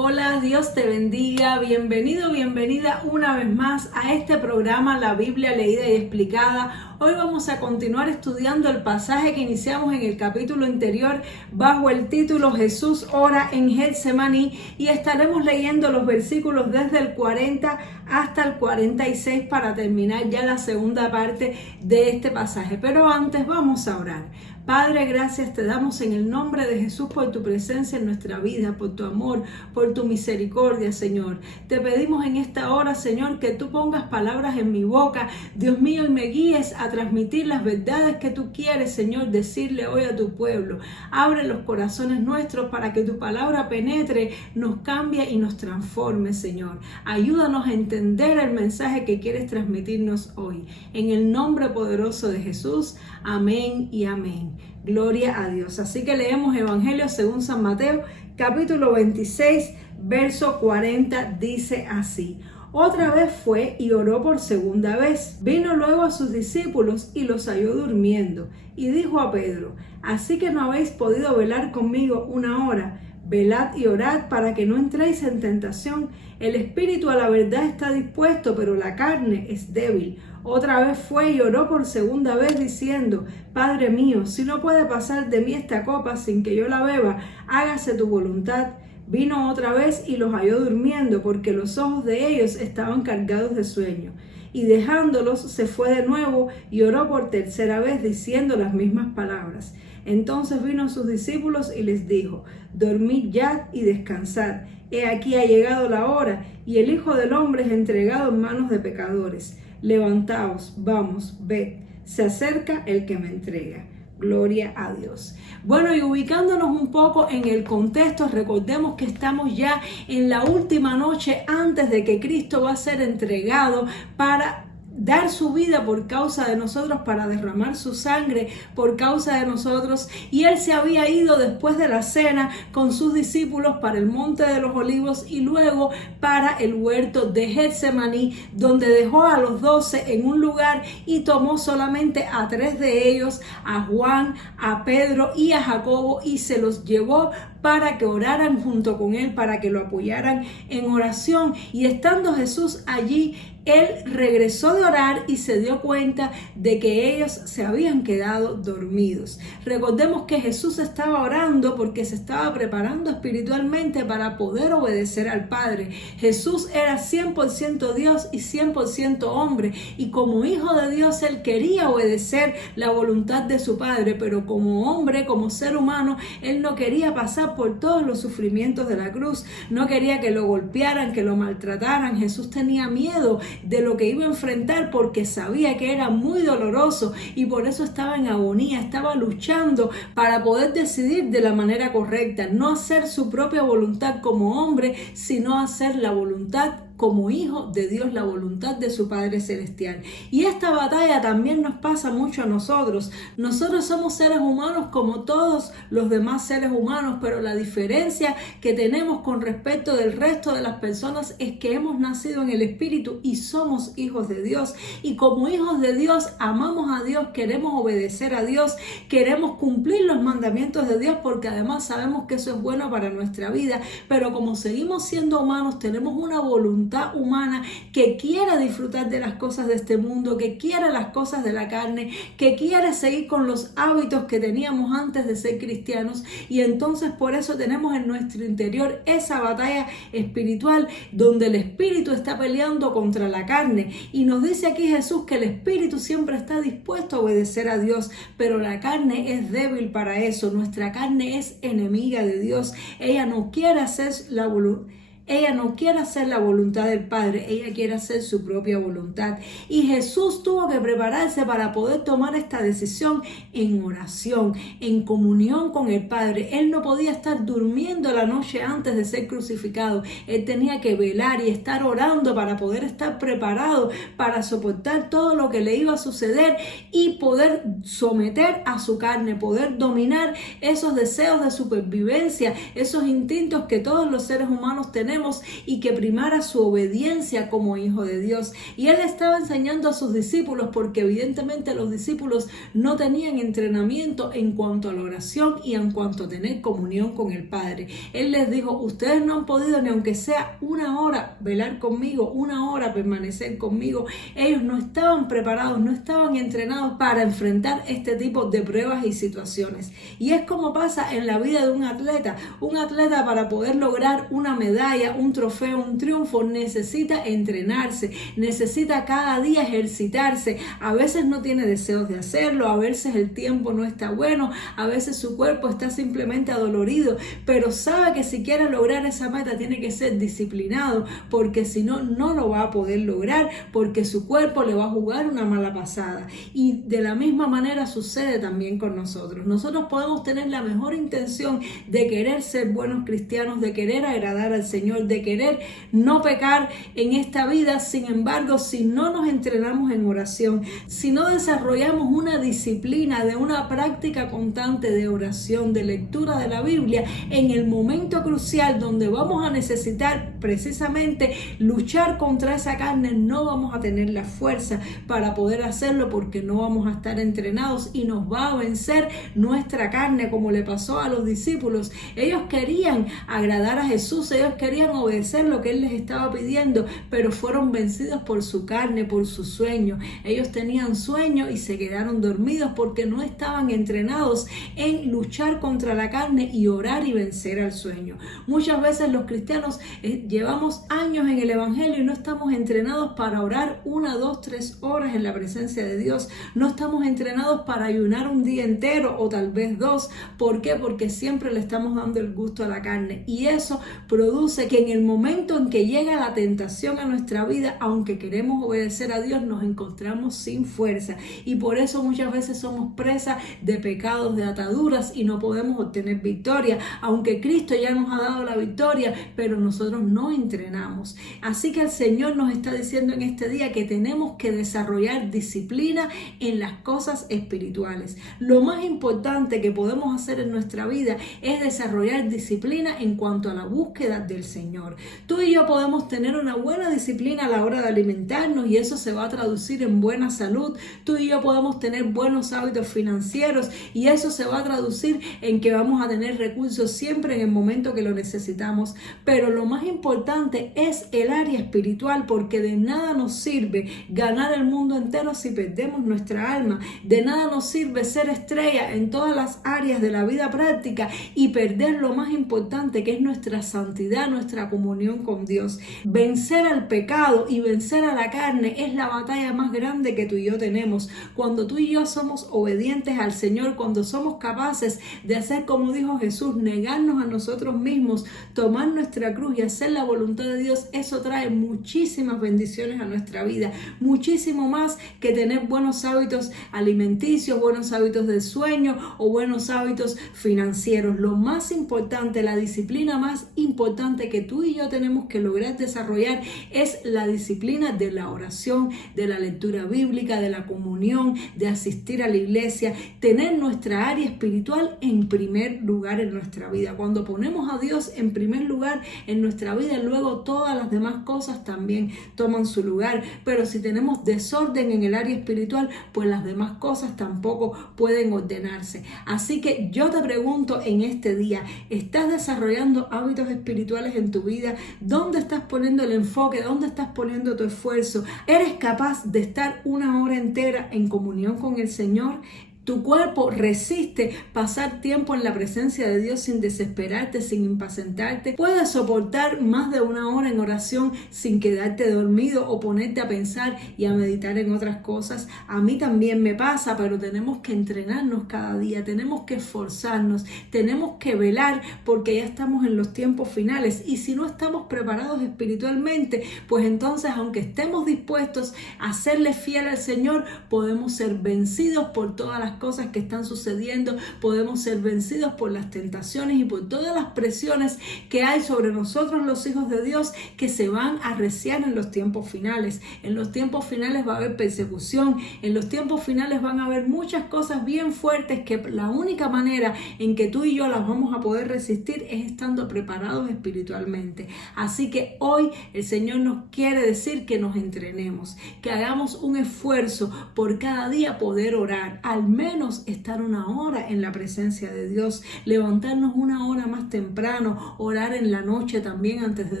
Hola, Dios te bendiga, bienvenido, bienvenida una vez más a este programa La Biblia Leída y Explicada. Hoy vamos a continuar estudiando el pasaje que iniciamos en el capítulo anterior bajo el título Jesús ora en Getsemaní y estaremos leyendo los versículos desde el 40 hasta el 46 para terminar ya la segunda parte de este pasaje. Pero antes vamos a orar. Padre, gracias te damos en el nombre de Jesús por tu presencia en nuestra vida, por tu amor, por tu misericordia, Señor. Te pedimos en esta hora, Señor, que tú pongas palabras en mi boca, Dios mío, y me guíes a transmitir las verdades que tú quieres, Señor, decirle hoy a tu pueblo. Abre los corazones nuestros para que tu palabra penetre, nos cambie y nos transforme, Señor. Ayúdanos a entender el mensaje que quieres transmitirnos hoy. En el nombre poderoso de Jesús, amén y amén. Gloria a Dios. Así que leemos Evangelio según San Mateo, capítulo 26, verso 40, dice así. Otra vez fue y oró por segunda vez. Vino luego a sus discípulos y los halló durmiendo. Y dijo a Pedro, ¿así que no habéis podido velar conmigo una hora? Velad y orad para que no entréis en tentación. El espíritu a la verdad está dispuesto, pero la carne es débil. Otra vez fue y oró por segunda vez diciendo, Padre mío, si no puede pasar de mí esta copa sin que yo la beba, hágase tu voluntad. Vino otra vez y los halló durmiendo, porque los ojos de ellos estaban cargados de sueño. Y dejándolos se fue de nuevo y oró por tercera vez diciendo las mismas palabras. Entonces vino a sus discípulos y les dijo, dormid ya y descansad. He aquí ha llegado la hora y el Hijo del Hombre es entregado en manos de pecadores. Levantaos, vamos, ved, se acerca el que me entrega. Gloria a Dios. Bueno, y ubicándonos un poco en el contexto, recordemos que estamos ya en la última noche antes de que Cristo va a ser entregado para dar su vida por causa de nosotros, para derramar su sangre por causa de nosotros. Y él se había ido después de la cena con sus discípulos para el monte de los olivos y luego para el huerto de Getsemaní, donde dejó a los 12 en un lugar y tomó solamente a 3 de ellos, a Juan, a Pedro y a Jacobo, y se los llevó para que oraran junto con él, para que lo apoyaran en oración. Y estando Jesús allí, él regresó de orar y se dio cuenta de que ellos se habían quedado dormidos. Recordemos que Jesús estaba orando porque se estaba preparando espiritualmente para poder obedecer al Padre. Jesús era 100% Dios y 100% hombre, y como hijo de Dios él quería obedecer la voluntad de su Padre, pero como hombre, como ser humano, él no quería pasar por todos los sufrimientos de la cruz, no quería que lo golpearan, que lo maltrataran. Jesús tenía miedo de lo que iba a enfrentar porque sabía que era muy doloroso y por eso estaba en agonía, estaba luchando para poder decidir de la manera correcta, no hacer su propia voluntad como hombre, sino hacer la voluntad como hijo de Dios, la voluntad de su Padre Celestial. Y esta batalla también nos pasa mucho a nosotros. Nosotros somos seres humanos como todos los demás seres humanos, pero la diferencia que tenemos con respecto del resto de las personas es que hemos nacido en el Espíritu y somos hijos de Dios. Y como hijos de Dios, amamos a Dios, queremos obedecer a Dios, queremos cumplir los mandamientos de Dios, porque además sabemos que eso es bueno para nuestra vida. Pero como seguimos siendo humanos, tenemos una voluntad humana que quiere disfrutar de las cosas de este mundo, que quiere las cosas de la carne, que quiere seguir con los hábitos que teníamos antes de ser cristianos, y entonces por eso tenemos en nuestro interior esa batalla espiritual donde el espíritu está peleando contra la carne. Y nos dice aquí Jesús que el espíritu siempre está dispuesto a obedecer a Dios, pero la carne es débil para eso. Nuestra carne es enemiga de Dios. Ella no quiere hacer la voluntad. Ella no quiere hacer la voluntad del Padre, ella quiere hacer su propia voluntad. Y Jesús tuvo que prepararse para poder tomar esta decisión en oración, en comunión con el Padre. Él no podía estar durmiendo la noche antes de ser crucificado. Él tenía que velar y estar orando para poder estar preparado para soportar todo lo que le iba a suceder y poder someter a su carne, poder dominar esos deseos de supervivencia, esos instintos que todos los seres humanos tenemos tenemos y que primara su obediencia como hijo de Dios. Y él estaba enseñando a sus discípulos porque evidentemente los discípulos no tenían entrenamiento en cuanto a la oración y en cuanto a tener comunión con el Padre. Él les dijo, ustedes no han podido ni aunque sea una hora velar conmigo, una hora permanecer conmigo. Ellos no estaban preparados, no estaban entrenados para enfrentar este tipo de pruebas y situaciones. Y es como pasa en la vida de un atleta. Un atleta, para poder lograr una medalla, un trofeo, un triunfo, necesita entrenarse, necesita cada día ejercitarse. A veces no tiene deseos de hacerlo, a veces el tiempo no está bueno, a veces su cuerpo está simplemente adolorido, pero sabe que si quiere lograr esa meta tiene que ser disciplinado, porque si no, no lo va a poder lograr, porque su cuerpo le va a jugar una mala pasada. Y de la misma manera sucede también con nosotros. Nosotros podemos tener la mejor intención de querer ser buenos cristianos, de querer agradar al Señor, de querer no pecar en esta vida. Sin embargo, si no nos entrenamos en oración, si no desarrollamos una disciplina de una práctica constante de oración, de lectura de la Biblia, en el momento crucial donde vamos a necesitar precisamente luchar contra esa carne, no vamos a tener la fuerza para poder hacerlo, porque no vamos a estar entrenados y nos va a vencer nuestra carne, como le pasó a los discípulos. Ellos querían agradar a Jesús, ellos querían obedecer lo que Él les estaba pidiendo, pero fueron vencidos por su carne, por su sueño. Ellos tenían sueño y se quedaron dormidos porque no estaban entrenados en luchar contra la carne y orar y vencer al sueño. Muchas veces los cristianos llevamos años en el evangelio y no estamos entrenados para orar 1, 2, 3 horas en la presencia de Dios. No estamos entrenados para ayunar un día entero o tal vez 2. ¿Por qué? Porque siempre le estamos dando el gusto a la carne, y eso produce que en el momento en que llega la tentación a nuestra vida, aunque queremos obedecer a Dios, nos encontramos sin fuerza, y por eso muchas veces somos presas de pecados, de ataduras, y no podemos obtener victoria, aunque Cristo ya nos ha dado la victoria, pero nosotros no entrenamos. Así que el Señor nos está diciendo en este día que tenemos que desarrollar disciplina en las cosas espirituales. Lo más importante que podemos hacer en nuestra vida es desarrollar disciplina en cuanto a la búsqueda del Señor. Tú y yo podemos tener una buena disciplina a la hora de alimentarnos, y eso se va a traducir en buena salud. Tú y yo podemos tener buenos hábitos financieros, y eso se va a traducir en que vamos a tener recursos siempre en el momento que lo necesitamos. Pero lo más importante es el área espiritual, porque de nada nos sirve ganar el mundo entero si perdemos nuestra alma. De nada nos sirve ser estrella en todas las áreas de la vida práctica y perder lo más importante, que es nuestra santidad, nuestra comunión con Dios. Vencer al pecado y vencer a la carne es la batalla más grande que tú y yo tenemos. Cuando tú y yo somos obedientes al Señor, cuando somos capaces de hacer como dijo Jesús, negarnos a nosotros mismos, tomar nuestra cruz y hacer la voluntad de Dios, eso trae muchísimas bendiciones a nuestra vida, muchísimo más que tener buenos hábitos alimenticios, buenos hábitos de sueño o buenos hábitos financieros. Lo más importante, la disciplina más importante que tú y yo tenemos que lograr desarrollar es la disciplina de la oración, de la lectura bíblica, de la comunión, de asistir a la iglesia, tener nuestra área espiritual en primer lugar en nuestra vida. Cuando ponemos a Dios en primer lugar en nuestra vida, luego todas las demás cosas también toman su lugar. Pero si tenemos desorden en el área espiritual, pues las demás cosas tampoco pueden ordenarse. Así que yo te pregunto en este día, ¿estás desarrollando hábitos espirituales en tu vida? ¿Dónde estás poniendo el enfoque? ¿Dónde estás poniendo tu esfuerzo? ¿Eres capaz de estar 1 hora entera en comunión con el Señor? Tu cuerpo resiste pasar tiempo en la presencia de Dios sin desesperarte, sin impacientarte. Puedes soportar más de 1 hora en oración sin quedarte dormido o ponerte a pensar y a meditar en otras cosas. A mí también me pasa, pero tenemos que entrenarnos cada día, tenemos que esforzarnos, tenemos que velar, porque ya estamos en los tiempos finales, y si no estamos preparados espiritualmente, pues entonces, aunque estemos dispuestos a serle fiel al Señor, podemos ser vencidos por todas las cosas que están sucediendo, podemos ser vencidos por las tentaciones y por todas las presiones que hay sobre nosotros los hijos de Dios, que se van a arreciar en los tiempos finales. En los tiempos finales va a haber persecución, en los tiempos finales van a haber muchas cosas bien fuertes que la única manera en que tú y yo las vamos a poder resistir es estando preparados espiritualmente. Así que hoy el Señor nos quiere decir que nos entrenemos, que hagamos un esfuerzo por cada día poder orar, al menos estar una hora en la presencia de Dios, levantarnos una hora más temprano, orar en la noche también antes de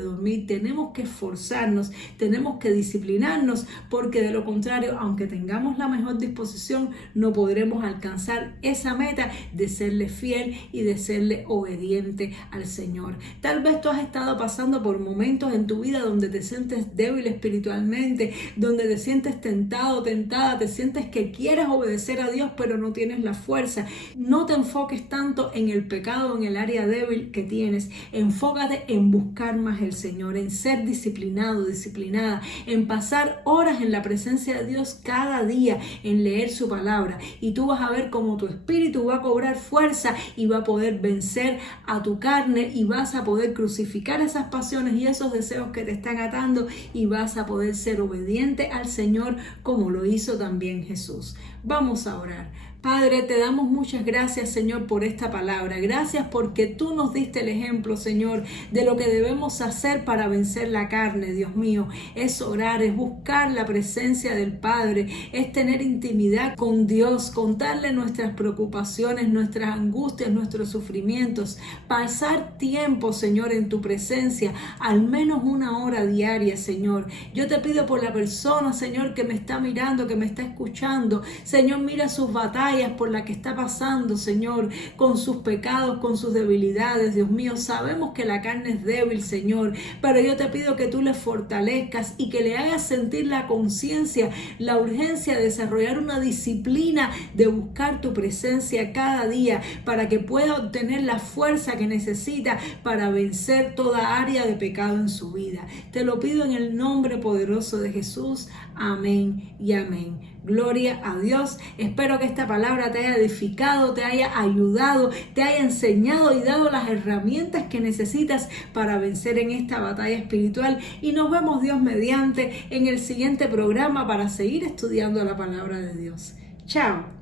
dormir. Tenemos que esforzarnos, tenemos que disciplinarnos, porque de lo contrario, aunque tengamos la mejor disposición, no podremos alcanzar esa meta de serle fiel y de serle obediente al Señor. Tal vez tú has estado pasando por momentos en tu vida donde te sientes débil espiritualmente, donde te sientes tentado, tentada, te sientes que quieres obedecer a Dios pero no tienes la fuerza. No te enfoques tanto en el pecado, en el área débil que tienes. Enfócate en buscar más el Señor, en ser disciplinado, disciplinada, en pasar horas en la presencia de Dios cada día, en leer su palabra, y tú vas a ver cómo tu espíritu va a cobrar fuerza y va a poder vencer a tu carne, y vas a poder crucificar esas pasiones y esos deseos que te están atando, y vas a poder ser obediente al Señor como lo hizo también Jesús. Vamos a orar. Padre, te damos muchas gracias, Señor, por esta palabra. Gracias porque tú nos diste el ejemplo, Señor, de lo que debemos hacer para vencer la carne, Dios mío. Es orar, es buscar la presencia del Padre, es tener intimidad con Dios, contarle nuestras preocupaciones, nuestras angustias, nuestros sufrimientos. Pasar tiempo, Señor, en tu presencia, al menos una hora diaria, Señor. Yo te pido por la persona, Señor, que me está mirando, que me está escuchando. Señor, mira sus batallas por la que está pasando, Señor, con sus pecados, con sus debilidades. Dios mío, sabemos que la carne es débil, Señor, pero yo te pido que tú le fortalezcas y que le hagas sentir la conciencia, la urgencia de desarrollar una disciplina de buscar tu presencia cada día, para que pueda obtener la fuerza que necesita para vencer toda área de pecado en su vida. Te lo pido en el nombre poderoso de Jesús. Amén y amén. Gloria a Dios. Espero que esta palabra te haya edificado, te haya ayudado, te haya enseñado y dado las herramientas que necesitas para vencer en esta batalla espiritual. Y nos vemos, Dios mediante, en el siguiente programa para seguir estudiando la palabra de Dios. Chao.